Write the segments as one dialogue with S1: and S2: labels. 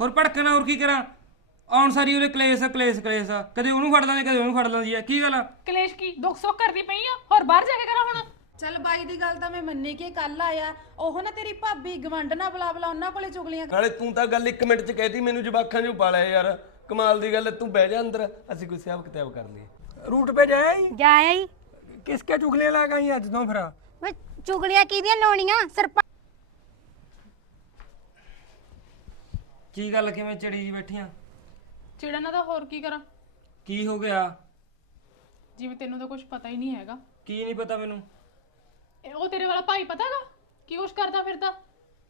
S1: ਹੋਰ ਭੜਕਣਾ ਹੋਰ ਕੀ ਕਰਾਂ ਆਉਣ ਸਾਰੀ ਉਹਦੇ ਕਲੇਸ਼ ਆ, ਕਲੇਸ਼ ਕਲੇਸ਼ ਆ ਕਦੇ ਉਹਨੂੰ ਫੜ ਲਾਂਦੇ ਕਦੇ ਉਹਨੂੰ ਫੜ ਲਾਂਦੀ ਆ ਕੀ ਗੱਲ ਆ
S2: ਕਲੇਸ਼ ਕੀ ਦੁੱਖ ਸੁੱਖ ਕਰਦੀ ਪਈ ਆ ਹੋਰ ਬਾਹਰ ਜਾ ਕੇ ਕਰਾਂ ਹੁਣ
S3: ਚੱਲ ਬਾਈ ਦੀ ਗੱਲ ਤਾਂ ਮੈਂ ਮੰਨੀ ਕਿ ਕੱਲ ਆਇਆ ਉਹ ਨਾ ਤੇਰੀ ਭਾਬੀ ਗਵੰਡ ਨਾ ਬੁਲਾ ਬੁਲਾ ਉਹਨਾਂ ਕੋਲੇ ਚੁਗਲੀਆਂ
S4: ਨਾਲੇ ਤੂੰ ਤਾਂ ਗੱਲ 1 ਮਿੰਟ ਚ ਕਹਿਤੀ ਮੈਨੂੰ ਜਵਾਖਾਂ ਨੂੰ ਪਾ ਲਿਆ ਯਾਰ ਕਮਾਲ ਦੀ ਗੱਲ ਹੈ, ਤੂੰ ਬਹਿ ਜਾ ਅੰਦਰ ਅਸੀਂ ਕੋਈ ਹਿਸਾਬ ਕਿਤਾਬ ਕਰ ਲਈਏ
S5: रूट पे जाए
S6: ਜਾਇਆ ਹੀ
S5: किसके चुगलियां लगाई आज तो फिर
S6: ਵੇ ਚੁਗਲੀਆਂ ਕਿਹਦੀਆਂ ਲਾਉਣੀਆਂ ਸਰਪੰਚ
S1: ਕੀ ਗੱਲ ਕਿਵੇਂ ਚੜੀ ਜੀ ਬੈਠੀਆਂ
S2: ਚਿੜਨ ਦਾ ਹੋਰ ਕੀ ਕਰਾਂ?
S1: ਕੀ ਹੋ ਗਿਆ?
S2: ਜਿਵੇਂ ਤੈਨੂੰ ਤਾਂ ਕੁਝ ਪਤਾ ਹੀ ਨਹੀਂ ਹੈਗਾ।
S1: ਕੀ ਨਹੀਂ ਪਤਾ ਮੈਨੂੰ?
S2: ਇਹ ਉਹ ਤੇਰੇ ਵਾਲਾ ਭਾਈ ਪਤਾਗਾ ਕੀ ਕੁਛ ਕਰਦਾ ਫਿਰਦਾ?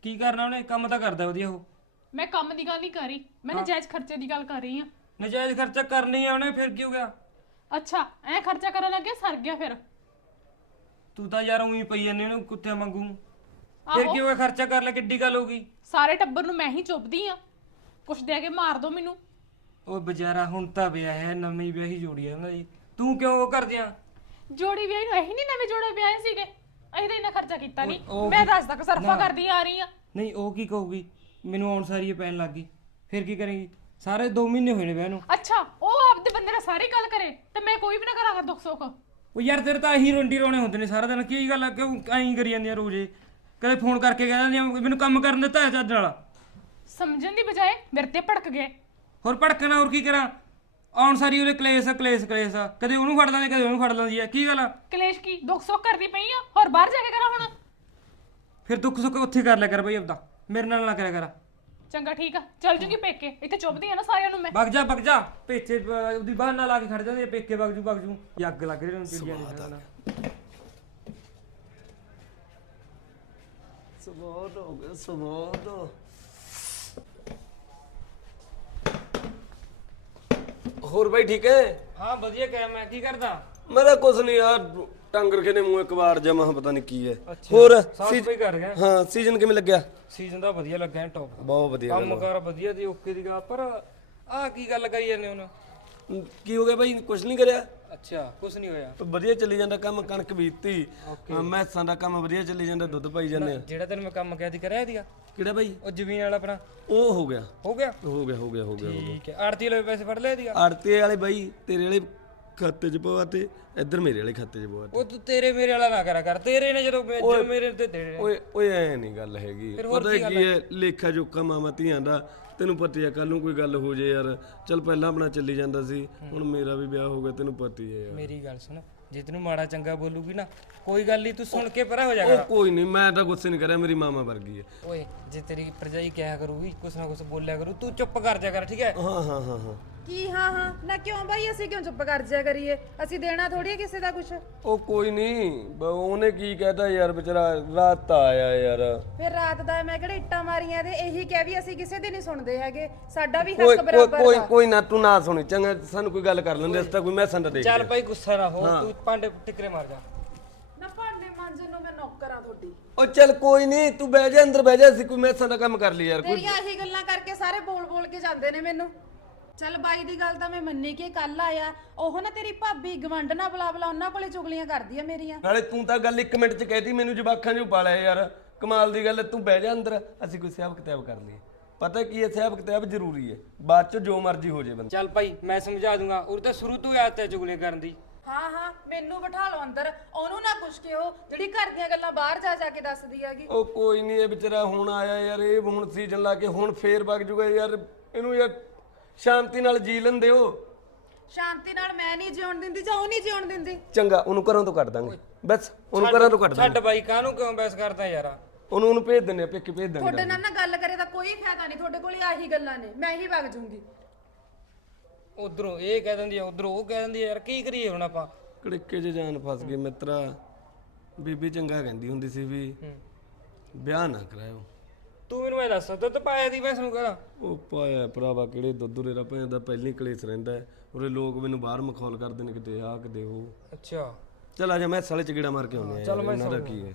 S1: ਕੀ ਕਰਨਾ ਉਹਨੇ? ਕੰਮ ਤਾਂ ਕਰਦਾ ਵਧੀਆ ਉਹ।
S2: ਮੈਂ ਕੰਮ ਦੀ ਗੱਲ ਨਹੀਂ ਕਰ ਰਹੀ। ਮੈਂ ਨਜਾਇਜ਼ ਖਰਚੇ ਦੀ ਗੱਲ ਕਰ ਰਹੀ ਆ
S1: ਨਜਾਇਜ਼ ਖਰਚਾ ਕਰਨੀ ਆ ਉਹਨੇ ਫਿਰ ਕੀ ਹੋ ਗਿਆ?
S2: ਅੱਛਾ ਐ ਖਰਚਾ ਕਰਨ ਲੱਗੇ ਸਰ ਗਿਆ ਫਿਰ।
S1: ਤੂੰ ਤਾਂ ਯਾਰ ਉਹੀ ਪਈ ਜਾਂਦੀ ਉਹਨੂੰ ਕੁੱਤੇ ਵਾਂਗੂ। ਫਿਰ ਕੀ ਹੋ ਗਿਆ ਖਰਚਾ ਕਰ ਲੈ ਕਿੱਡੀ ਗੱਲ ਹੋ ਗਈ।
S2: ਸਾਰੇ ਟੱਬਰ ਨੂੰ ਮੈਂ ਹੀ ਚੁੱਪਦੀ ਆ ਕੁਛ ਦੇ ਕੇ ਮਾਰ ਦੋ ਮੈਨੂੰ।
S1: ਉਹ ਵਿਚਾਰਾ ਹੁਣ ਤਾਂ ਵਿਆਹ ਹੈ ਨਵੀਂ ਵਿਆਹੀ ਜੋੜੀ ਆ ਉਹਨਾਂ ਦੀ ਤੂੰ ਕਿਉਂ ਉਹ ਕਰਦਿਆਂ
S2: ਜੋੜੀ ਵਿਆਹੀ ਨੂੰ ਇਹੀ ਨਹੀਂ ਨਵੇਂ ਜੋੜੇ ਵਿਆਹੇ ਸੀਗੇ। ਅਸੀਂ ਤਾਂ ਇੰਨਾ ਖਰਚਾ ਕੀਤਾ ਨਹੀਂ
S1: ਉਹ
S2: ਮੈਂ ਦੱਸ ਤੱਕ ਸਰਫਾ ਕਰਦੀ ਆ ਰਹੀ ਆ।
S1: ਨਹੀਂ ਉਹ ਕੀ ਕਹੂਗੀ? ਮੈਨੂੰ ਆਉਣ ਸਾਰੀ ਇਹ ਪੈਣ ਲੱਗ ਗਈ। ਫਿਰ ਕੀ ਕਰੇਗੀ? ਸਾਰੇ 2 ਮਹੀਨੇ ਹੋਏ ਨੇ ਵਿਆਹ ਨੂੰ।
S2: ਅੱਛਾ ਉਹ ਆਪਦੇ ਬੰਦੇ ਨਾਲ ਸਾਰੀ ਗੱਲ ਕਰੇ ਤੇ ਮੈਂ ਕੋਈ ਵੀ ਨਾ ਕਰਾਂਗਾ ਦੁੱਖ ਸੁੱਖ।
S1: ਉਹ ਯਾਰ ਤੇਰੇ ਤਾਂ ਇਹੀ ਰੋਂਡੀ ਰੋਣੇ ਹੁੰਦੇ ਨੇ ਸਾਰਾ ਦਿਨ। ਕੀ ਗੱਲ ਆ? ਕਿਉਂ ਐਂ ਕਰੀ ਜਾਂਦੀਆਂ ਰੋਜ਼ੇ ਕਦੇ ਫੋਨ ਕਰਕੇ ਕਹਿ ਦਿੰਦੀਆਂ ਮੈਨੂੰ ਕੰਮ ਕਰਨ ਦਿੱਤਾ ਹੈ ਚੱਜ ਨਾਲ।
S2: ਸਮਝਣ ਦੀ ਬਜਾਏ ਮੇਰੇ ਤੇ ਭੜਕ ਗਏ।
S1: ਹੋਰ ਭੜਕਣਾ ਹੋਰ ਕੀ ਕਰਾਂ? ਆਉਣ ਸਾਰੀ ਉਹਦੇ ਕਲੇਸ਼ ਆ, ਕਲੇਸ਼ ਕਲੇਸ਼ ਆ। ਕਦੇ ਉਹਨੂੰ ਫੜ ਲਾਂਦੇ ਕਦੇ ਉਹਨੂੰ ਫੜ ਲਾਂਦੀ ਆ। ਕੀ ਗੱਲ ਆ?
S2: ਕਲੇਸ਼ ਕੀ? ਦੁੱਖ ਸੁੱਖ ਕਰਦੀ ਪਈ ਆ? ਹੋਰ ਬਾਹਰ ਜਾ ਕੇ ਕਰਾਂ ਹੁਣ?
S1: ਫਿਰ ਦੁੱਖ ਸੁੱਖ ਉੱਥੇ ਕਰ ਲਿਆ ਕਰ ਬਈ ਆਪਦਾ। ਮੇਰੇ ਨਾਲ ਨਾ ਕਰਿਆ ਕਰ।
S2: ਚੰਗਾ ਠੀਕ ਆ। ਚੱਲ ਜੂਗੀ ਪੇਕੇ। ਇੱਥੇ ਚੁੱਪਦੀ ਆ ਨਾ ਸਾਰਿਆਂ ਨੂੰ ਮੈਂ।
S1: ਵਗ ਜਾ ਵਗ ਜਾ। ਪੇਚੇ ਬ- ਉਹਦੀ ਬਾਹਰ ਨਾਲ ਲਾ ਕੇ ਖੜ ਜਾਂਦੇ ਆ, ਪੇਕੇ ਵਗ ਜੂ ਵਗ ਜੂ। ਇਹ ਅੱਗ ਲੱਗ ਰਹੀ ਨੂੰ ਚਿੜੀਆਂ ਦੀ ਨਾਲ।
S4: ਸਵਾਦ ਹੋ ਗਿਆ ਸਵਾਦ ਹੋਰ ਬਾਈ ਠੀਕ ਹੈ?
S1: ਹਾਂ ਵਧੀਆ ਕਹਿ ਮੈਂ ਕੀ ਕਰਦਾ?
S4: ਮੇਰਾ ਕੁਛ ਨਹੀਂ ਯਾਰ ਟੰਗ ਰਖੇ ਨੇ ਮੂੰਹ ਇੱਕ ਵਾਰ ਜਮਾ ਪਤਾ ਨਹੀਂ ਕੀ ਹੈ। ਹੋਰ
S1: ਸਾਫ਼
S4: ਸੀ-
S1: ਸਫ਼ਾਈ ਕਰ ਗਿਆ?
S4: ਹਾਂ ਸੀਜ਼ਨ ਕਿਵੇਂ ਲੱਗਿਆ?
S1: ਸੀਜ਼ਨ ਦਾ ਵਧੀਆ ਲੱਗਾ ਟੌਪ
S4: ਬਹੁਤ ਵਧੀਆ ਗੱਲ
S1: ਕੰਮ ਕਾਰ ਵਧੀਆ ਦੀ ਓਕੇ ਦੀ ਗਾ ਪਰ ਆਹ ਕੀ ਗੱਲ ਕਰੀ ਜਾਂਦੇ ਹੁਣ।
S4: ਕੀ ਹੋ ਗਿਆ ਬਾਈ ਕੁਛ ਨਹੀਂ ਕਰਿਆ?
S1: ਅੱਛਾ ਕੁਝ ਨਹੀਂ ਹੋਇਆ?
S4: ਵਧੀਆ ਚੱਲੀ ਜਾਂਦਾ ਕੰਮ ਕਣਕ ਬੀਜਤੀ। ਮੈਸਾਂ ਦਾ ਕੰਮ ਵਧੀਆ ਚੱਲੀ ਜਾਂਦਾ ਦੁੱਧ ਪਾਈ ਜਾਂਦੇ ਆ।
S1: ਜਿਹੜਾ ਤੈਨੂੰ ਮੈਂ ਕੰਮ ਕਿਹਾ ਸੀ ਕਰਿਆ ਦੀਗਾ
S4: ਕਿਹੜਾ ਬਾਈ?
S1: ਉਹ ਜ਼ਮੀਨ ਵਾਲਾ ਆਪਣਾ?
S4: ਉਹ ਹੋ ਗਿਆ।
S1: ਹੋ ਗਿਆ?
S4: ਹੋ ਗਿਆ ਹੋ ਗਿਆ ਹੋ ਗਿਆ
S1: ਠੀਕ ਹੈ। ਆੜਤੀ ਲਵੇ ਪੈਸੇ ਫੜ ਲਿਆ ਦੀਗਾ
S4: ਆੜਤੇ ਵਾਲੇ ਬਾਈ ਤੇਰੇ ਵਾਲੇ ਖਾਤੇ 'ਚ ਪਵਾਤੇ ਇੱਧਰ ਮੇਰੇ ਵਾਲੇ ਖਾਤੇ 'ਚ ਪਵਾਤੇ
S1: ਉਹ ਤੂੰ ਤੇਰੇ ਮੇਰੇ ਵਾਲਾ ਨਾ ਕਰਿਆ ਕਰ। ਤੇਰੇ ਨੇ ਜਦੋਂ ਮੇਰੇ ਤੇ ਤੇਰੇ।
S4: ਓਏ ਓਏ ਐ ਨਹੀਂ ਗੱਲ ਹੈਗੀ। ਪਤਾ ਕੀ ਹੈ? ਲੇਖਾ ਜੋਖਾ ਮਾਮਾ ਧੀਆਂ ਦਾ ਤੈਨੂੰ ਪਤਾ ਹੀ ਆ ਕੱਲ ਨੂੰ ਕੋਈ ਗੱਲ ਹੋ ਜੇ ਯਾਰ। ਚੱਲ ਪਹਿਲਾਂ ਆਪਣਾ ਚੱਲੀ ਜਾਂਦਾ ਸੀ ਹੁਣ ਮੇਰਾ ਵੀ ਵਿਆਹ ਹੋ ਗਿਆ ਤੈਨੂੰ ਪਤਾ ਹੀ ਹੈ ਯਾਰ।
S1: ਮੇਰੀ ਗੱਲ ਸੁਣ ਜੇ ਤੈਨੂੰ ਮਾੜਾ ਚੰਗਾ ਬੋਲੂਗੀ ਨਾ ਕੋਈ ਗੱਲ ਨਹੀਂ ਤੂੰ ਸੁਣ ਕੇ ਪਰਾਂ ਹੋ ਜਾ
S4: ਉਹ
S1: ਕਰ
S4: ਕੋਈ ਨਹੀਂ ਮੈਂ ਤਾਂ ਗੁੱਸੇ ਨਹੀਂ ਕਰਿਆ ਮੇਰੀ ਮਾਮਾ ਵਰਗੀ ਹੈ
S1: ਓਏ ਜੇ ਤੇਰੀ ਪਰਜਾਈ ਕਿਹਾ ਕਰੂਗੀ ਕੁਛ ਨਾ ਕੁਛ ਬੋਲਿਆ ਕਰੂ ਤੂੰ ਚੁੱਪ ਕਰ ਜਾ ਕਰ ਠੀਕ ਹੈ?
S4: ਹਾਂ ਹਾਂ ਹਾਂ ਹਾਂ।
S3: ਕੀ? ਹਾਂ ਹਾਂ। ਨਾ ਕਿਉਂ ਬਾਈ? ਅਸੀਂ ਕਿਉਂ ਚੁੱਪ ਕਰ ਜਿਆ ਕਰੀਏ? ਅਸੀਂ ਦੇਣਾ ਥੋੜੀ ਕਿਸੇ ਦਾ ਕੁਛ?
S4: ਉਹ ਕੋਈ ਨਹੀਂ ਬ- ਉਹਨੇ ਕੀ ਕਹਿਤਾ ਯਾਰ ਵਿਚਾਰਾ? ਰਾਤ ਤਾਂ ਆਇਆ ਯਾਰ।
S3: ਫਿਰ ਰਾਤ ਦਾ ਮੈਂ ਕਿਹੜੇ ਇੱਟਾਂ ਮਾਰੀਆਂ ਤੇ ਇਹੀ ਕਿਹਾ ਵੀ ਅਸੀਂ ਕਿਸੇ ਦੀ ਨਹੀਂ ਸੁਣਦੇ ਹੈਗੇ। ਸਾਡਾ ਵੀ
S4: ਕੋਈ
S3: ਹੱਕ
S4: ਕੋਈ
S3: ਬਰਾਬਰ
S4: ਕੋਈ
S3: ਦਾ
S4: ਕੋਈ ਨਾ ਤੂੰ ਨਾ ਸੁਣੀ। ਚੰਗਾ ਸਾਨੂੰ ਕੋਈ ਗੱਲ ਕਰ ਲੈਂਦੇ ਇਸ ਤਾਂ ਕੋਈ ਮੈਸਾਂ ਦਾ ਦੇਖ
S1: ਚੱਲ
S4: ਲਿਆ।
S1: ਭਾਈ ਗੁੱਸਾ ਨਾ ਹੋ। ਤੂੰ ਪਾਂਡੇ ਟਿਕਰੇ ਮਾਰ ਜਾ।
S3: ਨਾ ਭਾਂਡੇ ਮਾਂਜਣ ਨੂੰ ਮੈਂ ਨੌਕਰਾਂ ਤੁਹਾਡੀ।
S4: ਉਹ ਚੱਲ ਕੋਈ ਨਹੀਂ ਤੂੰ ਬਹਿ ਜਾ ਅੰਦਰ ਬਹਿ ਜਾ ਅਸੀਂ ਕੋਈ ਮੈਸਾਂ ਦਾ ਕੰਮ ਕਰ ਲਈ ਯਾਰ ਕੋਈ
S3: ਤੇਰੀਆਂ ਇਹੀ ਗੱਲਾਂ ਕਰਕੇ ਸਾਰੇ ਬੋਲ ਬੋਲ ਕੇ ਜਾਂਦੇ ਨੇ ਮੈਨੂੰ। ਚੱਲ ਬਾਈ ਦੀ ਗੱਲ ਤਾਂ ਮੈਂ ਮੰਨੀ ਕਿ ਕੱਲ ਆਇਆ ਉਹ ਨਾ ਤੇਰੀ ਭਾਬੀ ਗਵੰਡ ਨਾ ਬੁਲਾ ਬੁਲਾ ਉਹਨਾਂ ਕੋਲੇ ਚੁਗਲੀਆਂ ਕਰਦੀ ਆ ਮੇਰੀਆਂ।
S4: ਨਾਲੇ ਤੂੰ ਤਾਂ ਗੱਲ 1 ਮਿੰਟ ਚ ਕਹਿਤੀ ਮੈਨੂੰ ਜਵਾਖਾਂ ਨੂੰ ਪਾ ਲਿਆ ਯਾਰ। ਕਮਾਲ ਦੀ ਗੱਲ ਹੈ, ਤੂੰ ਬਹਿ ਜਾ ਅੰਦਰ ਅਸੀਂ ਕੋਈ ਹਿਸਾਬ ਕਿਤਾਬ ਕਰ ਲਈਏ। ਪਤਾ ਕੀ ਹੈ ਹਿਸਾਬ ਕਿਤਾਬ ਜ਼ਰੂਰੀ ਹੈ ਬਾਅਦ ਚ ਜੋ ਮਰਜ਼ੀ ਹੋ ਜੇ ਬੰਦਾ।
S1: ਚੱਲ ਭਾਈ ਮੈਂ ਸਮਝਾ ਦੂੰਗਾ ਉਹ ਤਾਂ ਸ਼ੁਰੂ ਤੋਂ ਹੀ ਆਦਤ ਹੈ ਚੁਗਲੀਆਂ ਕਰਨ ਦੀ।
S3: ਹਾਂ ਹਾਂ ਮੈਨੂੰ ਬਿਠਾ ਲਓ ਅੰਦਰ ਉਹਨੂੰ ਨਾ ਕੁਛ ਕਿਹੋ ਜਿਹੜੀ ਘਰ ਦੀਆਂ ਗੱਲਾਂ ਬਾਹਰ ਜਾ ਜਾ ਕੇ ਦੱਸਦੀ ਹੈਗੀ।
S4: ਉਹ ਕੋਈ ਨਹੀਂ ਇਹ ਵਿਚਾਰਾ ਹੁਣ ਆਇਆ ਯਾਰ ਇਹ ਹੁਣ ਸੀਜ਼ਨ ਲਾ ਕੇ ਹੁਣ ਫੇਰ ਵਗ ਜੂਗਾ ਯਾਰ। ਇਹਨੂੰ ਯਾਰ ਸ਼ਾਂਤੀ ਨਾਲ ਜੀ ਲੈਣ ਦਿਓ
S3: ਸ਼ਾਂਤੀ ਨਾਲ ਮੈਂ ਨਹੀਂ ਜਿਉਣ ਦਿੰਦੀ ਜਾਂ ਉਹ ਨਹੀਂ ਜਿਉਣ ਦਿੰਦੀ।
S4: ਚੰਗਾ ਉਹਨੂੰ ਘਰੋਂ ਤੋਂ ਕੱਢ ਦਾਂਗੇ। ਬਸ ਉਹਨੂੰ ਘਰਾਂ ਤੋਂ ਕੱਢ ਦਾਂਗੇ।
S1: ਛੱਡ ਬਾਈ ਕਾਹਨੂੰ ਕਿਉਂ ਬੈਸ ਕਰਦਾ ਯਾਰ?
S4: ਉਹਨੂੰ ਉਹਨੂੰ ਭੇਜ ਦਿੰਦੇ ਆ ਪਿੱਕ ਭੇਜ ਦਾਂਗੇ
S3: ਤੁਹਾਡੇ ਨਾਲ ਨਾ ਗੱਲ ਕਰੇ ਤਾਂ ਕੋਈ ਫਾਇਦਾ ਨਹੀਂ ਤੁਹਾਡੇ ਕੋਲ ਆਹੀ ਗੱਲਾਂ ਨੇ ਮੈਂ ਹੀ ਵਗ ਜੂੰਗੀ।
S1: ਉਧਰੋਂ ਇਹ ਕਹਿ ਦਿੰਦੀ ਆ ਉਧਰੋਂ ਉਹ ਕਹਿ ਦਿੰਦੀ ਆ ਯਾਰ ਕੀ ਕਰੀਏ ਹੁਣ ਆਪਾਂ?
S4: ਕੜਿੱਕੇ 'ਚ ਜਾਨ ਫਸ ਗਈ ਮਿੱਤਰਾ। ਬੀਬੀ ਚੰਗਾ ਕਹਿੰਦੀ ਹੁੰਦੀ ਸੀ ਵੀ ਵਿਆਹ ਨਾ ਕਰਾਇਓ।
S1: ਤੂੰ ਮੈਨੂੰ ਇਹ ਦੱਸ ਦੁੱਧ ਪਾਇਆ ਦੀ ਵੈਸ ਨੂੰ ਕਰਾਂ
S4: ਉਹ ਪਾਇਆ ਭਰਾਵਾ ਕਿਹੜੇ ਦੁੱਧੂਰੇ ਦਾ ਭੈਣ ਦਾ ਪਹਿਲੀ ਕਲੇਸ਼ ਰਹਿੰਦਾ ਹੈ। ਉਰੇ ਲੋਕ ਮੈਨੂੰ ਬਾਹਰ ਮਖੌਲ ਕਰਦੇ ਨੇ ਕਿਤੇ ਆ ਕਿਤੇ ਉਹ।
S1: ਅੱਛਾ।
S4: ਚਲ ਆ ਜਾ ਮੈਂ ਸਾਲੇ ਚ ਗੇੜਾ ਮਾਰ ਕੇ ਆਉਂਦੇ ਆ ਚਲ ਮੈਂ ਇਹਨਾਂ ਦਾ ਕੀ ਹੈ?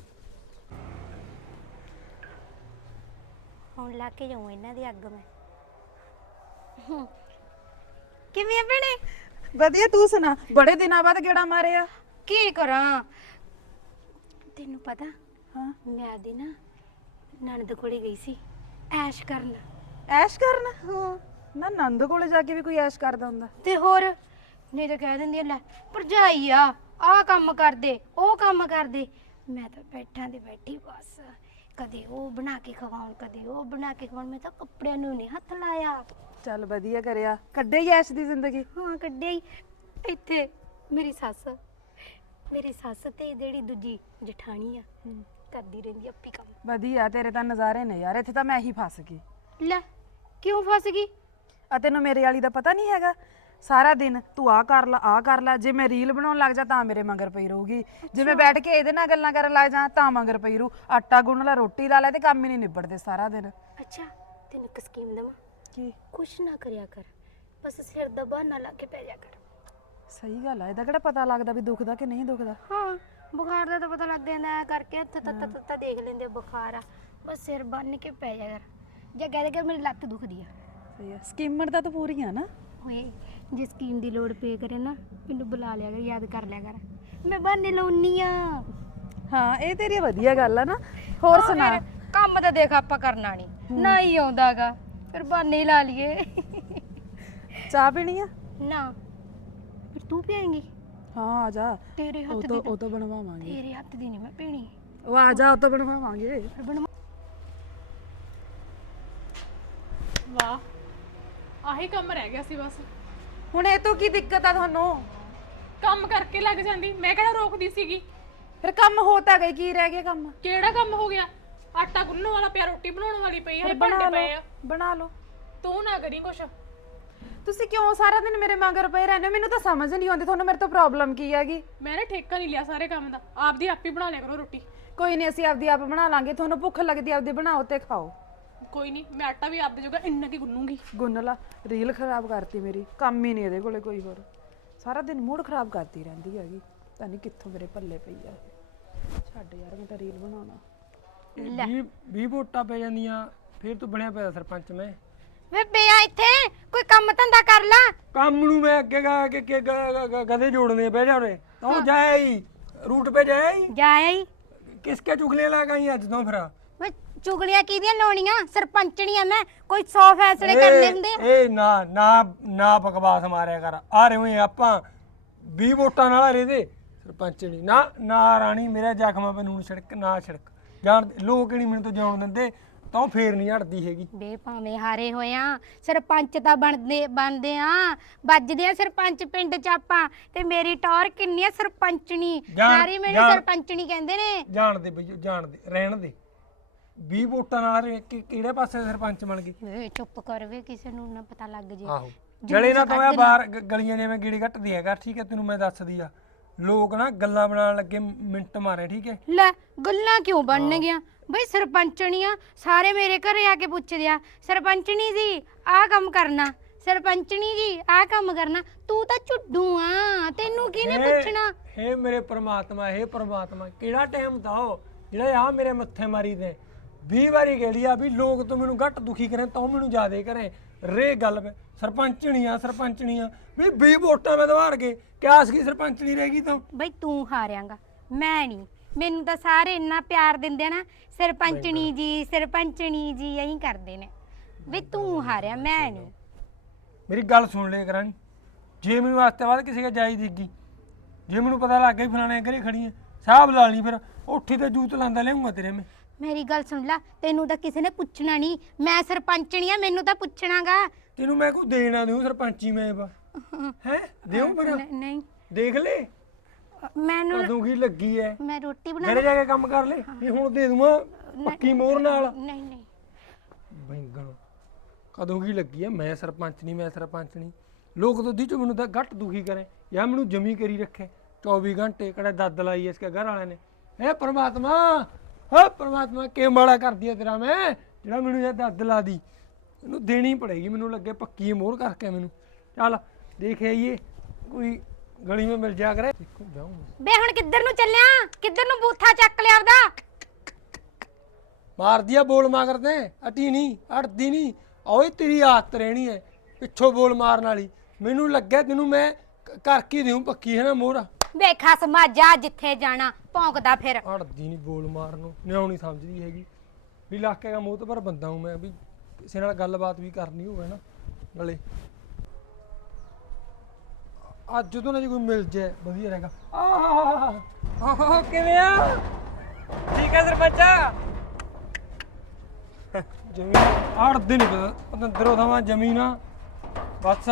S6: ਹੁਣ ਲਾ ਕੇ ਜਾਉਂ ਇਹਨਾਂ ਦੀ ਅੱਗ ਮੈਂ। ਕਿਵੇਂ ਆ ਭੈਣੇ?
S3: ਵਧੀਆ ਤੂੰ ਸੁਣਾ ਬੜੇ ਦਿਨਾਂ ਬਾਅਦ ਗੇੜਾ ਮਾਰਿਆ।
S6: ਕੀ ਕਰਾਂ? ਤੈਨੂੰ ਪਤਾ
S3: ਹਾਂ।
S6: ਮੈਂ ਆਦੀ ਨਾ ਨਣਦ ਕੋਲੇ ਗਈ ਸੀ ਐਸ਼ ਕਰਨ।
S3: ਐਸ਼ ਕਰਨ? ਹਾਂ। ਨਾ ਨੰਦ ਕੋਲੇ ਜਾ ਕੇ ਵੀ ਕੋਈ ਐਸ਼ ਕਰਦਾ ਹੁੰਦਾ।
S6: ਤੇ ਹੋਰ ਨਹੀਂ ਤਾਂ ਕਹਿ ਦਿੰਦੀ ਆ, ਲੈ ਭਰਜਾਈ ਆ ਆਹ ਕੰਮ ਕਰਦੇ ਉਹ ਕੰਮ ਕਰਦੇ। ਮੈਂ ਤਾਂ ਬੈਠਾਂ ਤੇ ਬੈਠੀ ਬਸ। ਕਦੇ ਉਹ ਬਣਾ ਕੇ ਖਵਾਉਣ ਕਦੇ ਉਹ ਬਣਾ ਕੇ ਖਵਾਉਣ ਮੈਂ ਤਾਂ ਕੱਪੜਿਆਂ ਨੂੰ ਨਹੀਂ ਹੱਥ ਲਾਇਆ।
S3: ਚੱਲ ਵਧੀਆ ਕਰਿਆ। ਕੱਢੇ ਹੀ ਐਸ਼ ਦੀ ਜ਼ਿੰਦਗੀ।
S6: ਹਾਂ ਕੱਢਿਆ ਹੀ। ਇੱਥੇ ਮੇਰੀ ਸੱਸ ਮੇਰੀ ਸੱਸ ਤੇ ਜਿਹੜੀ ਦੂਜੀ ਜਠਾਣੀ ਆ ਕਰਦੀ ਰਹਿੰਦੀ ਅੱਪੀ ਕੰਮ।
S3: ਵਧੀਆ ਤੇਰੇ ਤਾਂ ਨਜ਼ਾਰੇ ਨੇ ਯਾਰ ਇੱਥੇ ਤਾਂ ਮੈਂ ਹੀ ਫਸ ਗਈ।
S6: ਲੈ ਕਿਉਂ ਫਸ ਗਈ?
S3: ਆ ਤੈਨੂੰ ਮੇਰੇ ਵਾਲੀ ਦਾ ਪਤਾ ਨਹੀਂ ਹੈਗਾ? ਸਾਰਾ ਦਿਨ ਤੂੰ ਆ ਕਰ ਲਾ ਆ ਕਰ ਲਾ ਜੇ ਮੈਂ ਰੀਲ ਬਣਾਉਣ ਲੱਗ ਜਾ ਤਾਂ ਮੇਰੇ ਮਗਰ ਪਈ ਰਹੂਗੀ। ਜੇ ਮੈਂ ਬੈਠ ਕੇ ਇਹਦੇ ਨਾਲ ਗੱਲਾਂ ਕਰਨ ਲੱਗ ਜਾ ਤਾਂ ਮਗਰ ਪਈ ਰੂ ਆਟਾ ਗੁੰਨ ਲਾ ਰੋਟੀ ਲਾ ਲੈ ਤੇ ਕੰਮ ਹੀ ਨਹੀਂ ਨਿਬੜਦੇ ਸਾਰਾ ਦਿਨ।
S6: ਅੱਛਾ ਤੈਨੂੰ ਇੱਕ ਸਕੀਮ ਦਵਾਂ?
S3: ਕੀ?
S6: ਕੁਛ ਨਾ ਕਰਿਆ ਕਰ ਬਸ ਸਿਰ ਦਾ ਬਹਾਨਾ ਲਾ ਕੇ ਪੈ ਜਾ ਕਰ।
S3: ਸਹੀ ਗੱਲ ਆ ਇਹਦਾ ਕਿਹੜਾ ਪਤਾ ਲੱਗਦਾ ਵੀ ਦੁਖਦਾ ਕਿ ਨਹੀਂ ਦੁਖਦਾ?
S6: ਹਾਂ। ਬੁਖਾਰ ਦਾ ਤਾਂ ਪਤਾ ਲੱਗ ਜਾਂਦਾ ਐਂ ਕਰਕੇ ਹੱਥ ਤੱਤਾ ਤੱਤਾ ਦੇਖ ਲੈਂਦੇ ਬੁਖਾਰ ਆ। ਬਸ ਸਿਰ ਬੰਨ ਕੇ ਪੈ ਜਾ ਕਰ। ਜਾਂ ਕਹਿ ਦੇ ਕਿ ਮੇਰੀ ਲੱਤ ਦੁਖਦੀ ਆ।
S3: ਸਹੀ ਸਕੀਮਰ ਦਾ ਤਾਂ ਪੂਰੀ ਆ ਨਾ।
S6: ਓਏ ਜੇ ਸਕੀਮ ਦੀ ਲੋੜ ਪਏ ਕਰੇ ਨਾ ਮੈਨੂੰ ਬੁਲਾ ਲਿਆ ਕਰ ਯਾਦ ਕਰ ਲਿਆ ਕਰ। ਮੈਂ ਬਹਾਨੇ ਲਾਉਣੀ ਆ।
S3: ਹਾਂ ਇਹ ਤੇਰੀ ਵਧੀਆ ਗੱਲ ਆ ਨਾ। ਹੋਰ ਸੁਣਾ।
S6: ਕੰਮ ਤਾਂ ਦੇਖ ਆਪਾਂ ਕਰਨਾ ਨਹੀਂ ਨਾ ਹੀ ਆਉਂਦਾਗਾ ਫਿਰ ਬਹਾਨੇ ਹੀ ਲਾ ਲਈਏ।
S3: ਚਾਹ ਪੀਣੀ ਆ?
S6: ਨਾ। ਫਿਰ ਤੂੰ ਪੀਏਂਗੀ?
S3: ਹਾਂ ਆ ਜਾ।
S6: ਤੇਰੇ
S3: ਉਹ
S6: ਹੱਥ
S3: ਤੋਂ
S6: ਦੀ
S3: ਉਹ ਤੋਂ ਬਣਵਾਵਾਂਗੇ।
S6: ਤੇਰੇ ਹੱਥ ਦੀ ਨਹੀਂ ਮੈਂ ਪੀਣੀ।
S3: ਉਹ ਆ ਜਾ ਉਹ ਤੋਂ ਬਣਵਾਵਾਂਗੇ।
S6: ਫਿਰ ਬਣਵਾ
S2: ਵਾਹ ਆਹੀ ਕੰਮ ਰਹਿ ਗਿਆ ਸੀ ਬਸ।
S3: ਹੁਣ ਇਹ ਤੋਂ ਕੀ ਦਿੱਕਤ ਆ ਤੁਹਾਨੂੰ?
S2: ਕੰਮ ਕਰਕੇ ਲੱਗ ਜਾਂਦੀ ਮੈਂ ਕਿਹੜਾ ਰੋਕਦੀ ਸੀਗੀ?
S3: ਫਿਰ ਕੰਮ ਹੋ ਤਾਂ ਗਈ ਕੀ ਰਹਿ ਗਿਆ ਕੰਮ?
S2: ਕਿਹੜਾ ਕੰਮ ਹੋ ਗਿਆ? ਆਟਾ ਗੁੰਨਣ ਵਾਲਾ ਪਿਆ ਰੋਟੀ ਬਣਾਉਣ ਵਾਲੀ ਪਈ ਹੈ
S3: ਫਿਰ
S2: ਭਾਂਡੇ
S3: ਬਣਾ
S2: ਪਏ ਆ।
S3: ਬਣਾ ਲਓ।
S2: ਤੂੰ ਨਾ ਕਰੀ ਕੁਛ।
S3: ਤੁਸੀਂ ਕਿਉਂ ਸਾਰਾ ਦਿਨ ਮੇਰੇ ਮਗਰ ਪਏ ਰਹਿੰਦੇ ਹੋ? ਮੈਨੂੰ ਤਾਂ ਸਮਝ ਨਹੀਂ ਆਉਂਦੀ ਤੁਹਾਨੂੰ ਮੇਰੇ ਤੋਂ ਪ੍ਰੋਬਲਮ ਕੀ ਹੈਗੀ।
S2: ਮੈਂ ਨਾ ਠੇਕਾ ਨਹੀਂ ਲਿਆ ਸਾਰੇ ਕੰਮ ਦਾ। ਆਪਦੀ ਆਪੀ ਬਣਾ ਲਿਆ ਕਰੋ ਰੋਟੀ।
S3: ਕੋਈ ਨਹੀਂ ਅਸੀਂ ਆਪਦੀ ਆਪ ਬਣਾ ਲਾਂਗੇ। ਤੁਹਾਨੂੰ ਭੁੱਖ ਲੱਗਦੀ ਆਪਦੀ ਬਣਾਓ ਤੇ ਖਾਓ।
S2: ਕੋਈ ਨਹੀਂ ਮੈਂ ਆਟਾ ਵੀ ਆਪਦੇ ਜੋਗਾ ਇੰਨਾ ਕੀ ਗੁੰਨੂਗੀ।
S3: ਗੁੰਨ ਲਾ ਰੀਲ ਖਰਾਬ ਕਰਤੀ ਮੇਰੀ। ਕੰਮ ਹੀ ਨਹੀਂ ਇਹਦੇ ਕੋਲੇ ਕੋਈ ਹੋਰ। ਸਾਰਾ ਦਿਨ ਮੂਡ ਖਰਾਬ ਕਰਦੀ ਰਹਿੰਦੀ ਹੈਗੀ। ਤਾਂ ਨਹੀਂ ਕਿੱਥੋਂ ਮੇਰੇ ਪੱਲੇ ਪਈ ਆ। ਇਹ। ਛੱਡ ਯਾਰ ਮੈਂ ਤਾਂ ਰੀਲ ਬਣਾਉਣਾ।
S5: ਵੀਹ 20 ਵੋਟਾਂ ਪੈ ਜਾਂਦੀਆਂ। ਫਿਰ ਤੂੰ ਬਣਿਆ ਪਿਆ ਸਰਪੰਚ ਮੈਂ।
S6: ਵੇ ਪਿਆ ਇੱਥੇ ਕੋਈ ਕੰਮ ਧੰਦਾ ਕਰ ਲਾ।
S5: ਕੰਮ ਨੂੰ ਮੈਂ ਅੱਗੇ ਗਾ ਕੇ ਕਿ ਗਦੇ ਜੋੜਨੇ ਬਹਿ ਜਾ ਉਰੇ। ਤੂੰ ਹੀ। ਰੂਟ ਪੇ ਜਾਇਆ ਹੀ ਕਿਸਕੇ ਚੁਗਲੇ ਲਗਾਈ ਅੱਜ ਤੋਂ ਫਿਰ?
S6: ਵੇ ਚੁਗਲੀਆਂ ਕਿਹਦੀਆਂ ਲਾਉਣੀਆਂ? ਸਰਪੰਚਣੀਆਂ ਮੈਂ ਕੋਈ 100 ਫੈਸਲੇ ਕਰਨੇ ਹੁੰਦੇ।
S5: ਏ ਨਾ ਨਾ ਨਾ ਬਕਵਾਸ ਮਾਰਿਆ ਕਰ। ਆ ਰਹੇ ਆਪਾਂ 20 ਵੋਟਾਂ ਨਾਲ ਰਹੇ ਦੇ ਸਰਪੰਚ ਨਹੀਂ ਨਾ ਨਾ ਰਾਣੀ ਮੇਰਾ ਜ਼ਖਮਾਂ ਪੇ ਨੂਣ ਛਿੜਕ ਨਾ ਛਿੜਕ। ਜਾਣ ਲੋਕ ਨਹੀਂ ਮੈਨੂੰ ਤੋਂ ਜਾਣ ਦਿੰਦੇ। ਤਾਂ ਫੇਰ ਨਹੀਂ ਹਟਦੀ ਹੈਗੀ।
S6: ਬੇ ਭਾਵੇਂ ਹਾਰੇ ਹੋਇਆ ਸਰਪੰਚ ਤਾਂ ਬਣਦੇ ਬਣਦੇ ਆ। ਵੱਜਦੇ ਆ ਸਰਪੰਚ ਪਿੰਡ ਚ ਆਪਾਂ ਤੇ ਮੇਰੀ ਟੌਰ ਕਿੰਨੀ ਆ ਸਰਪੰਚਣੀ।
S5: ਜਾਣ-
S6: ਸਾਰੀ ਮੈਨੂੰ
S5: ਜਾਣ-
S6: ਸਰਪੰਚਣੀ ਕਹਿੰਦੇ ਨੇ।
S5: ਜਾਣ ਦੇ ਬਈ ਜਾਣ ਦੇ ਰਹਿਣ ਦੇ। 20 ਵੋਟਾਂ ਨਾਲ ਕਿ ਕਿਹੜੇ ਪਾਸੇ ਸਰਪੰਚ ਬਣ ਗਈ
S6: ਵੇ ਚੁੱਪ ਕਰ ਵੇ ਕਿਸੇ ਨੂੰ ਨਾ ਪਤਾ ਲੱਗ ਜੇ।
S5: ਆਹੋ। ਗਲੇ ਨਾ ਤੋਇਆ ਬਾਹਰ ਗ- ਗਲੀਆਂ ਜਿਵੇਂ ਗੀੜੀ ਘੱਟਦੀ ਹੈਗਾ ਠੀਕ ਹੈ ਤੈਨੂੰ ਮੈਂ ਦੱਸਦੀ ਆ। ਲੋਕ ਨਾ ਗੱਲਾਂ ਬਣਾਉਣ ਲੱਗੇ ਮਿੰਟ ਮਾਰੇ ਠੀਕ ਹੈ।
S6: ਲੈ ਗੱਲਾਂ ਕਿਉਂ ਬਣਨਗੀਆਂ? ਬਈ ਸਰਪੰਚਣੀਆਂ ਸਾਰੇ ਮੇਰੇ ਘਰੇ ਆ ਕੇ ਪੁੱਛਦੇ ਆ ਸਰਪੰਚਣੀ ਜੀ ਆਹ ਕੰਮ ਕਰਨਾ ਸਰਪੰਚਣੀ ਜੀ ਆਹ ਕੰਮ ਕਰਨਾ ਤੂੰ ਤਾਂ ਝੁੱਡੂ ਆ ਤੈਨੂੰ ਕਿਹਨੇ
S5: ਹੇ-
S6: ਪੁੱਛਣਾ?
S5: ਹੇ ਮੇਰੇ ਪ੍ਰਮਾਤਮਾ ਹੇ ਪ੍ਰਮਾਤਮਾ ਕਿਹੜਾ ਟਾਈਮ ਦਾ ਉਹ ਜਿਹੜਾ ਆ ਮੇਰੇ ਮੱਥੇ ਮਾਰੀ ਦੇ 20 ਵਾਰੀ ਕਹਿ ਆ ਵੀ ਲੋਕ ਤੋਂ ਮੈਨੂੰ ਘੱਟ ਦੁਖੀ ਕਰੇ ਤਾਂ ਮੈਨੂੰ ਜ਼ਿਆਦੇ ਕਰੇ ਰੇ ਗੱਲ ਪੇ ਸਰਪੰਚਣੀਆਂ ਸਰਪੰਚਣੀਆਂ ਵੀ 20 ਵੋਟਾਂ ਮੈਂ ਦਵਾਰ ਕੇ ਕਿਆਸ ਕੀ ਸਰਪੰਚਣੀ ਰਹਿ ਗਈ ਤਾਂ?
S6: ਬਈ ਤੂੰ ਹਾਰਿਆਂਗਾ ਮੈਂ ਨਹੀਂ ਮੈਨੂੰ ਤਾਂ ਸਾਰੇ ਇੰਨਾ ਪਿਆਰ ਦਿੰਦੇ ਆ ਨਾ ਸਰਪੰਚਣੀ ਜੀ ਸਰਪੰਚਣੀ ਜੀ ਐਂ ਕਰਦੇ ਨੇ। ਵੀ ਤੂੰ ਹਾਰਿਆ ਮੈਂ ਨਹੀਂ
S5: ਮੇਰੀ ਗੱਲ ਸੁਣ ਲੈ ਕਰਾਣੀ। ਜੇ ਮੈਨੂੰ ਵਾਸਤੇ ਬਾਅਦ ਕਿਸੇ ਦਾ ਜਾਈ ਦਿੱਗੀ ਜੇ ਮੈਨੂੰ ਪਤਾ ਲੱਗ ਗਿਆ ਵੀ ਫਲਾਣੇ ਘਰੇ ਖੜੀ ਹੈ ਸਾਹਬ ਲਾ ਲਈ ਫਿਰ ਉੱਠੀ ਤੇ ਜੂਤ ਲਾਂਦਾ ਲਿਆਉਂਗਾ ਤੇਰੇ ਮੈਂ।
S6: ਮੇਰੀ ਗੱਲ ਸੁਣ ਲੈ ਤੈਨੂੰ ਤਾਂ ਕਿਸੇ ਨੇ ਪੁੱਛਣਾ ਨਹੀਂ ਮੈਂ ਸਰਪੰਚਣੀ ਆ ਮੈਨੂੰ ਤਾਂ ਪੁੱਛਣਾਗਾ।
S5: ਤੈਨੂੰ ਮੈਂ ਕੋਈ ਦੇਣਾ ਦਿਉ ਸਰਪੰਚੀ ਮੈਂ ਹੈ। ਦਿਉ ਫਿਰ
S6: ਨਹੀਂ।
S5: ਦੇਖ ਲੈ।
S6: ਮੈਨੂੰ
S5: ਕਦੋਂ ਕੀ ਲੱਗੀ ਐ?
S6: ਮੈਂ ਰੋਟੀ ਬਣਾ
S5: ਘਰੇ ਜਾ ਕੇ ਕੰਮ ਕਰ ਲੈ। ਇਹ ਹੁਣ ਦੇ ਦੂੰਗਾ ਪੱਕੀ ਮੋਹਰ ਨਾਲ।
S6: ਨਹੀਂ ਨਹੀਂ।
S5: ਬੈਂਗਣ। ਕਦੋਂ ਕੀ ਲੱਗੀ ਐ? ਮੈਂ ਸਰਪੰਚ ਨਹੀਂ ਮੈਂ ਸਰਪੰਚ ਨਹੀਂ ਲੋਕ ਤਾਂ ਦੀ ਚ ਮੈਨੂੰ ਤਾਂ ਘੱਟ ਦੁਖੀ ਕਰੇ। ਜਾਂ ਮੈਨੂੰ ਜਮੀ ਕਰੀ ਰੱਖੇ। 24 ਘੰਟੇ ਕੜੇ ਦੱਦ ਲਾਈ ਇਸਕੇ ਘਰ ਵਾਲਿਆਂ ਨੇ। ਏ ਪ੍ਰਮਾਤਮਾ? ਹਾ ਪ੍ਰਮਾਤਮਾ ਕੀ ਮਾੜਾ ਕਰਦੀ ਐ ਤੇਰਾ ਮੈਂ? ਜਿਹੜਾ ਮੈਨੂੰ ਇਹ ਦੱਦ ਲਾ ਦੀ। ਇਹਨੂੰ ਦੇਣੀ ਪੜੇਗੀ ਮੈਨੂੰ ਲੱਗੇ ਪੱਕੀ ਮੋਹਰ ਕਰਕੇ ਮੈਨੂੰ। ਚੱਲ ਦੇਖ ਆਈਏ। ਕੋਈ ਗਲੀ ਵਿੱਚ ਮਿਲ ਜਾ ਕਰੇ। ਦੇਖੋ ਜਾਊਂ
S6: ਬੇ ਹੁਣ ਕਿੱਧਰ ਨੂੰ ਚੱਲਿਆ? ਕਿੱਧਰ ਨੂੰ ਬੂਥਾ ਚੱਕ ਲਿਆ ਉਹਦਾ
S5: ਮਾਰਦੀ ਆ ਬੋਲ ਮਾਰਦੇ ਅਟੀ ਨਹੀਂ ਅੜਦੀ ਨਹੀਂ ਓਏ ਤੇਰੀ ਆਦਤ ਰਹਿਣੀ ਐ। ਪਿੱਛੋਂ ਬੋਲ ਮਾਰਨ ਵਾਲੀ। ਮੈਨੂੰ ਲੱਗਿਆ ਤੈਨੂੰ ਮੈਂ ਕ- ਕਰ ਕੀ ਦਿਉ ਪੱਕੀ ਹੈ ਨਾ ਮੋਹਰਾ?
S6: ਵੇਖਾ ਸਮਾਜਾ ਜਿੱਥੇ ਜਾਣਾ ਭੌਂਕਦਾ ਫਿਰ।
S5: ਅੜਦੀ ਨਹੀਂ ਬੋਲ ਮਾਰਨ ਨੂੰ। ਨਿਆਉ ਨਹੀਂ ਸਮਝਦੀ ਹੈਗੀ। ਵੀ ਇਲਾਕੇ ਦਾ ਮੋਹ ਪਰ ਬੰਦਾ ਹੂੰ ਮੈਂ ਵੀ ਕਿਸੇ ਨਾਲ ਗੱਲਬਾਤ ਵੀ ਕਰਨੀ ਹੋਵੇ ਨਾ ਨਾਲੇ। ਅੱਜ ਜਦੋਂ ਨਾ ਜੇ ਕੋਈ ਮਿਲ ਜਾਏ ਵਧੀਆ ਰਹੇਗਾ। ਆਹ
S1: ਹੋ ਕਿਵੇਂ ਆ? ਠੀਕ ਹੈ ਸਰਪੰਚਾ?
S5: ਜ਼ਮੀਨ ਆੜਦੇ ਨਹੀਂ ਪਤਾ ਪਤੰਦਰੋਂ ਥਾਵਾਂ ਜ਼ਮੀਨ ਬਸ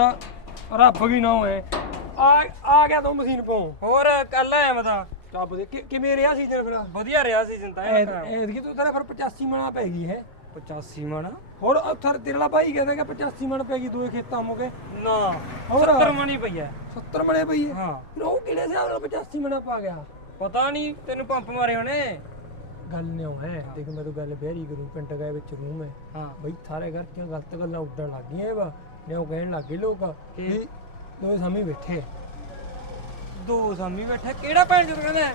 S5: ਰੱਬ ਵੀ ਨਾ ਹੋਏ। ਆ ਆ ਗਿਆ ਤੂੰ ਮਸ਼ੀਨ ਪੋ
S1: ਹੋਰ ਕੱਲ ਆਇਆ ਮੈਂ ਤਾਂ।
S5: ਰੱਬ ਦੇ ਕਿ- ਕਿਵੇਂ ਰਿਹਾ ਸੀ ਫਿਰ?
S1: ਵਧੀਆ ਰਿਹਾ ਸੀ ਜਿੰਦਾ
S5: ਐਤਕੀ ਤੂੰ ਤੇਰਾ ਫਿਰ 85 ਮਣਾ ਪੈ ਗਈ ਹੈ।
S1: 85 ਮਣ।
S5: ਹੋਰ ਉੱਥਰ ਤੇਰੇ ਭਾਈ ਕਹਿੰਦਾ ਕਿ 85 ਮਣ ਪੈ ਗਈ ਦੋਏ ਖੇਤਾਂ ਮੁਕੇ
S1: ਨਾ
S5: ਹੋਰ?
S1: 70 ਮਣੀ ਪਈ ਐ।
S5: 70 ਮਣੇ ਪਈ ਹੈ
S1: ਹਾਂ।
S5: ਫਿਰ ਉਹ ਕਿਹੜੇ ਹਿਸਾਬ ਨਾਲ 85 ਮਣਾ ਪਾ ਗਿਆ?
S1: ਪਤਾ ਨਹੀਂ ਤੈਨੂੰ ਪੰਪ ਮਾਰੇ ਹੋਣੇ।
S5: ਗੱਲ ਨਿਉ ਹੈ। ਦੇਖ ਮੈਂ ਤੂੰ ਗੱਲ ਬਹਿਰੀ ਕਰੂੰ ਪਿੰਡ ਗਏ ਵਿੱਚ ਰੂਮ ਹੈ।
S1: ਹਾਂ।
S5: ਬਈ ਸਾਰੇ ਘਰ ਦੀਆਂ ਗਲਤ ਗੱਲਾਂ ਉੱਡਣ ਲੱਗ ਗਈਆਂ ਇਹ ਵਾ। ਨਿਉ ਕਹਿਣ ਲੱਗੇ ਲੋਕ। ਵੀ ਦੋਏ ਸਾਹਮਣੇ ਬੈਠੇ।
S1: ਦੋ ਸਾਮੀ ਬੈਠਾ। ਕਿਹੜਾ ਭੈਣ ਚੋਦ ਕਹਿੰਦਾ? ਹੈ?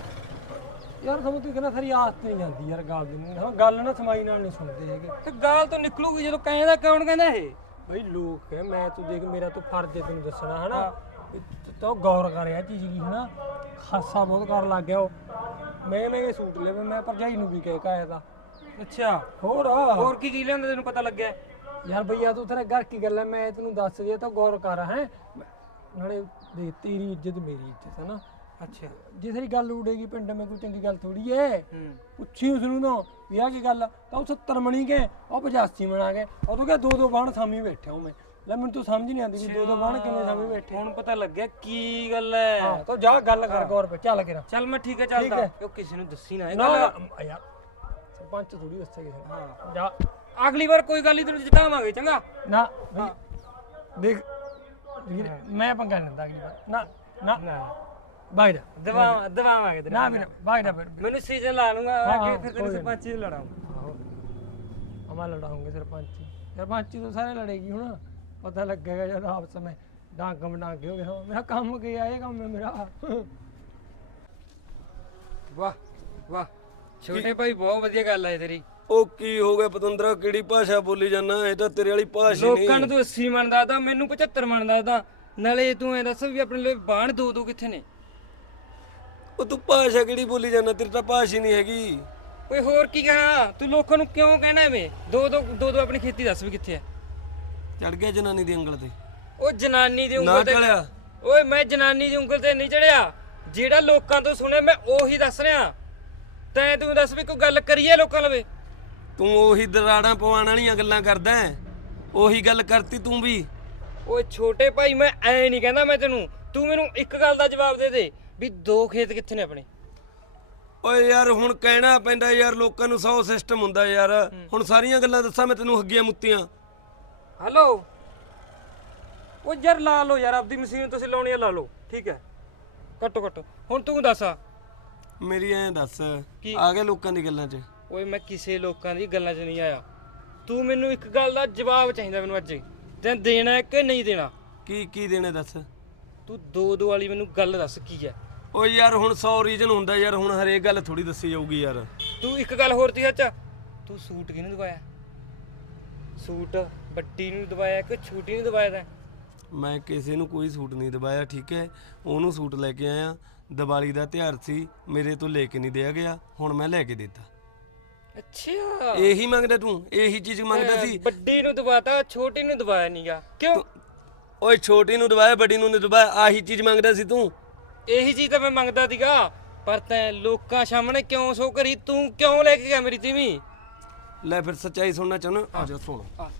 S5: ਯਾਰ ਸਮਝ ਤੂੰ ਕਹਿੰਦਾ ਸਾਰੀ ਆਦਤ ਨਹੀਂ ਜਾਂਦੀ ਯਾਰ ਗੱਲ ਦੀ। ਹਾਂ ਗੱਲ ਨਾ ਸਮਾਈ ਨਾਲ ਨਹੀਂ ਸੁਣਦੇ ਹੈਗੇ।
S1: ਤੇ ਗਾਲ ਤੋਂ ਨਿਕਲੂਗੀ ਜਦੋਂ ਕਹਿੰਦਾ ਕੌਣ ਕਹਿੰਦਾ ਇਹ?
S5: ਬਈ ਲੋਕ ਹੈ ਮੈਂ ਤੂੰ ਦੇਖ ਮੇਰਾ ਤੂੰ ਫਰਜ਼ ਹੈ ਤੈਨੂੰ ਦੱਸਣਾ ਹਨਾ? ਤੂੰ- ਗੌਰ ਕਰ ਰਿਹਾ ਚੀਜ਼ ਕੀ ਹਨਾ? ਖਾਸਾ ਬਹੁਤ ਕਰਨ ਲੱਗ ਗਿਆ ਉਹ। ਮੈਂ ਮੈਂ ਸੂਟ ਲੈ ਮੈਂ ਭਰਜਾਈ ਨੂੰ ਵੀ ਕਹਿ ਕੇ ਆਇਆ ਤਾਂ।
S1: ਅੱਛਾ।
S5: ਹੋਰ?
S1: ਹੋਰ ਕੀ ਕੀ ਲਿਆਂਦਾ ਤੈਨੂੰ ਪਤਾ ਲੱਗਿਆ?
S5: ਯਾਰ ਭਈਆ ਤੂੰ ਤੇਰਾ ਘਰ ਕੀ ਗੱਲ ਹੈ ਮੈਂ ਤੈਨੂੰ ਦੱਸ ਦਿਆ ਤਾਂ ਗੌਰ ਕਰ ਹੈ? ਨਾਲੇ ਦੇ ਤੇਰੀ ਇੱਜ਼ਤ ਮੇਰੀ ਇੱਜ਼ਤ ਹੈ ਨਾ
S1: ਅੱਛਾ।
S5: ਜੇ ਤੇਰੀ ਗੱਲ ਉਡੇਗੀ ਪਿੰਡ ਮੈਂ ਕੋਈ ਚੰਗੀ ਗੱਲ ਥੋੜੀ ਏ
S1: ਹੂੰ।
S5: ਪੁੱਛੀ ਉਸ ਨੂੰ ਨਾ ਵੀ ਆ ਕੀ ਗੱਲ ਆ? ਤਾਂ ਉਹ 70 ਮਣੀ ਗਏ ਉਹ 85 ਮਣਾ ਗਏ ਉਹ ਤੋਂ ਕਿਹਾ ਦੋ ਦੋ ਬਾਣ ਸਾਮੀ ਬੈਠੇ ਹਾਂ ਮੈਂ। ਲੈ ਮੈਨੂੰ ਤੂੰ ਸਮਝ ਨਹੀਂ ਆਉਂਦੀ ਵੀ ਦੋ ਦੋ ਬਾਣ ਕਿਵੇਂ ਸਾਮੀ ਬੈਠੇ।
S1: ਹੁਣ ਪਤਾ ਲੱਗਿਆ ਕੀ ਗੱਲ ਹੈ
S5: ਹਾਂ ਤਾਂ ਜਾ ਗੱਲ ਕਰ ਗੌਰ ਪੇ ਚੱਲ ਕੇ
S1: ਚੱਲ ਮੈਂ ਠੀਕ ਹੈ
S5: ਠੀਕ
S1: ਚੱਲਦਾ
S5: ਹੈ।
S1: ਉਹ ਕਿਸੇ ਨੂੰ ਦੱਸੀ ਨਾ ਇਹ
S5: ਨਾ
S1: ਗੱਲ
S5: ਨਾ, ਯਾਰ ਸਰਪੰਚ ਥੋੜੀ ਦੱਸਿਆ ਕਿਸੇ ਨੂੰ।
S1: ਹਾਂ।
S5: ਜਾ।
S1: ਅਗਲੀ ਵਾਰ ਕੋਈ ਗੱਲ ਨਹੀਂ ਤੈਨੂੰ ਜਿਤਾਵਾਂਗੇ ਚੰਗਾ?
S5: ਨਾ ਬਈ ਦੇਖ ਵੀਰ, ਮੈਂ ਪੰਗਾ ਨਹੀਂ ਲੈਂਦਾ ਅਗਲੀ ਵਾਰ। ਨਾ ਨਾ।
S1: ਨਾ।
S5: ਬਾਈ
S1: ਦਵਾ ਦਵਾਵਾਂਗੇ ਤੈਨੂੰ
S5: ਨਾ ਵੀਰ ਬਾਈ ਦਾ ਫਿਰ।
S1: ਮੈਨੂੰ ਸੀਜ਼ਨ ਲਾ ਲੂੰਗਾ
S5: ਹਾਂ,
S1: ਅੱਗੇ ਫਿਰ ਤੈਨੂੰ
S5: ਕੋਈ
S1: ਸਰਪੰਚ ਹੀ ਲੜਾਉਂਗਾ
S5: ਅਮਾ ਲੜਾਉਂਗੇ ਸਰਪੰਚੀ। ਸਰਪੰਚੀ ਤੋਂ ਸਾਰੇ ਲੜੇਗੀ ਹੁਣ। ਪਤਾ ਲੱਗੇਗਾ ਜਦ ਆਪਸ ਵਿੱਚ ਡਾਂਗ ਮਡਾਂਗੇ ਹੋ ਗਏ ਮੇਰਾ ਕੰਮ ਕੀ ਆ ਇਹ ਕੰਮ ਹੈ ਮੇਰਾ।
S1: ਵਾਹ ਵਾਹ। ਛੋਟੇ ਭਾਈ ਬਹੁਤ ਵਧੀਆ ਗੱਲ ਹੈ ਤੇਰੀ।
S4: ਉਹ ਕੀ ਹੋ ਗਿਆ ਪਤੰਦਰਾ? ਕਿਹੜੀ ਭਾਸ਼ਾ ਬੋਲੀ ਜਾਂਦਾ? ਇਹ ਤਾਂ ਤੇਰੇ ਵਾਲੀ ਭਾਸ਼ਾ ਨਹੀਂ
S1: ਲੋਕਾਂ ਨੂੰ ਤੂੰ 80 ਮੰਨਦਾ ਤਾਂ ਮੈਨੂੰ 75 ਮੰਨਦਾ ਤਾਂ। ਨਾਲੇ ਤੂੰ ਐ ਦੱਸ ਵੀ ਆਪਣੇ ਲਈ ਬਾਣ ਦੋ ਦੋ ਕਿੱਥੇ ਨੇ?
S4: ਉਹ ਤੂੰ ਭਾਸ਼ਾ ਕਿਹੜੀ ਬੋਲੀ ਜਾਂਦਾ? ਤੇਰੀ ਤਾਂ ਭਾਸ਼ਾ ਹੀ ਨਹੀਂ ਹੈਗੀ।
S1: ਓਏ ਹੋਰ ਕੀ ਕਹਾਂ? ਤੂੰ ਲੋਕਾਂ ਨੂੰ ਕਿਉਂ ਕਹਿਣਾ ਐਵੇਂ? ਦੋ ਦੋ ਦੋ ਦੋ ਆਪਣੀ ਖੇਤੀ ਦੱਸ ਵੀ ਕਿੱਥੇ ਐ।
S4: ਚੜ ਗਿਆ ਜਨਾਨੀ ਦੀ ਉਂਗਲ ਤੇ।
S1: ਉਹ ਜਨਾਨੀ ਦੀ
S4: ਨਾ
S1: ਉਂਗਲ ਤੇ ਓਏ ਮੈਂ ਜਨਾਨੀ ਦੀ ਉਂਗਲ ਤੇ ਨਹੀਂ ਚੜਿਆ। ਜਿਹੜਾ ਲੋਕਾਂ ਤੋਂ ਸੁਣਿਆ ਮੈਂ ਉਹੀ ਦੱਸ ਰਿਹਾ। ਤੈਂ ਤੂੰ ਦੱਸ ਵੀ ਕੋਈ ਗੱਲ ਕਰੀਏ ਲੋਕਾਂ ਲਵੇ।
S4: ਤੂੰ ਉਹੀ ਦਰਾੜਾਂ ਪਵਾਉਣ ਵਾਲੀਆਂ ਗੱਲਾਂ ਕਰਦਾ ਹੈ। ਉਹੀ ਗੱਲ ਕਰਤੀ ਤੂੰ ਵੀ।
S1: ਓਏ ਛੋਟੇ ਭਾਈ ਮੈਂ ਐ ਨਹੀਂ ਕਹਿੰਦਾ ਮੈਂ ਤੈਨੂੰ। ਤੂੰ ਮੈਨੂੰ ਇੱਕ ਗੱਲ ਦਾ ਜਵਾਬ ਦੇ ਦੇ। ਵੀ ਦੋ ਖੇਤ ਕਿੱਥੇ ਨੇ ਆਪਣੇ?
S4: ਓਏ ਯਾਰ ਹੁਣ ਕਹਿਣਾ ਪੈਂਦਾ ਯਾਰ ਲੋਕਾਂ ਨੂੰ ਸੌ ਸਿਸਟਮ ਹੁੰਦਾ ਯਾਰ। ਹੁਣ ਸਾਰੀਆਂ ਗੱਲਾਂ ਦੱਸਾਂ ਮੈਂ ਤੈਨੂੰ ਹੱਗੀਆਂ ਮੁੱਤੀਆਂ।
S1: ਹੈਲੋ ਉਹ ਯਾਰ ਲਾ ਲਓ ਯਾਰ ਆਪਦੀ ਮਸ਼ੀਨ ਤੁਸੀਂ ਲਾਉਣੀ ਆ ਲਾ ਲਓ। ਠੀਕ ਹੈ? ਕੱਟੋ ਕੱਟੋ ਹੁਣ ਤੂੰ ਦੱਸ ਆ।
S4: ਮੇਰੀ ਐਂ ਦੱਸ
S1: ਕੀ?
S4: ਆ ਗਏ ਲੋਕਾਂ ਦੀ ਗੱਲਾਂ 'ਚ?
S1: ਓਏ ਮੈਂ ਕਿਸੇ ਲੋਕਾਂ ਦੀ ਗੱਲਾਂ 'ਚ ਨਹੀਂ ਆਇਆ। ਤੂੰ ਮੈਨੂੰ ਇੱਕ ਗੱਲ ਦਾ ਜਵਾਬ ਚਾਹੀਦਾ ਮੈਨੂੰ ਅੱਜ। ਤੈਂ ਦੇਣਾ ਹੈ ਕਿ ਨਹੀਂ ਦੇਣਾ?
S4: ਕੀ ਕੀ ਦੇਣੇ ਦੱਸ?
S1: ਤੂੰ ਦੋ ਦੋ ਵਾਲੀ ਮੈਨੂੰ ਗੱਲ ਦੱਸ ਕੀ ਹੈ?
S4: ਓਏ ਯਾਰ ਹੁਣ 100 ਰੀਜਨ ਹੁੰਦਾ ਯਾਰ ਹੁਣ ਹਰੇਕ ਗੱਲ ਥੋੜੀ ਦੱਸੀ ਜਾਊਗੀ ਯਾਰ।
S1: ਤੂੰ ਇੱਕ ਗੱਲ ਹੋਰ ਤੀ ਸੱਚ? ਤੂੰ ਸੂਟ ਕਿਹਨੂੰ ਦਵਾਇਆ? ਸੂਟ ਬੱਟੀ ਨੂੰ ਦਵਾਇਆ ਕਿ ਛੋਟੀ ਨੂੰ ਦਵਾਇਆ ਤੈਂ?
S4: ਮੈਂ ਕਿਸੇ ਨੂੰ ਕੋਈ ਸੂਟ ਨਹੀਂ ਦਵਾਇਆ ਠੀਕ ਹੈ? ਉਹਨੂੰ ਸੂਟ ਲੈ ਕੇ ਆਇਆ। ਦੀਵਾਲੀ ਦਾ ਤਿਉਹਾਰ ਸੀ ਮੇਰੇ ਤੋਂ ਲੈ ਕੇ ਨਹੀਂ ਦਿਆ ਗਿਆ ਹੁਣ ਮੈਂ ਲੈ ਕੇ ਦਿੱਤਾ।
S1: ਅੱਛਾ।
S4: ਇਹੀ ਮੰਗਦਾ ਤੂੰ? ਇਹੀ ਚੀਜ਼ ਮੰਗਦਾ ਸੀ?
S1: ਵੱਡੀ ਨੂੰ ਦਵਾਤਾ ਛੋਟੀ ਨੂੰ ਦਵਾਇਆ ਨਹੀਂਗਾ ਕਿਉਂ?
S4: ਓਏ ਛੋਟੀ ਨੂੰ ਦਵਾਇਆ ਵੱਡੀ ਨੂੰ ਨਹੀਂ ਦਵਾਇਆ ਆਹੀ ਚੀਜ਼ ਮੰਗਦਾ ਸੀ ਤੂੰ?
S1: ਇਹੀ ਚੀਜ਼ ਤਾਂ ਮੈਂ ਮੰਗਦਾ ਸੀਗਾ। ਪਰ ਤੈਂ ਲੋਕਾਂ ਸਾਹਮਣੇ ਕਿਉਂ ਸੋ ਕਰੀ? ਤੂੰ ਕਿਉਂ ਲੈ ਕੇ ਗਿਆ ਮੇਰੀ ਤੀਵੀਂ?
S4: ਲੈ ਫਿਰ ਸੱਚਾਈ ਸੁਣਨਾ ਚਾਹੁੰਦਾ। ਆ ਜਾ ਸੁਣ
S1: ਆ।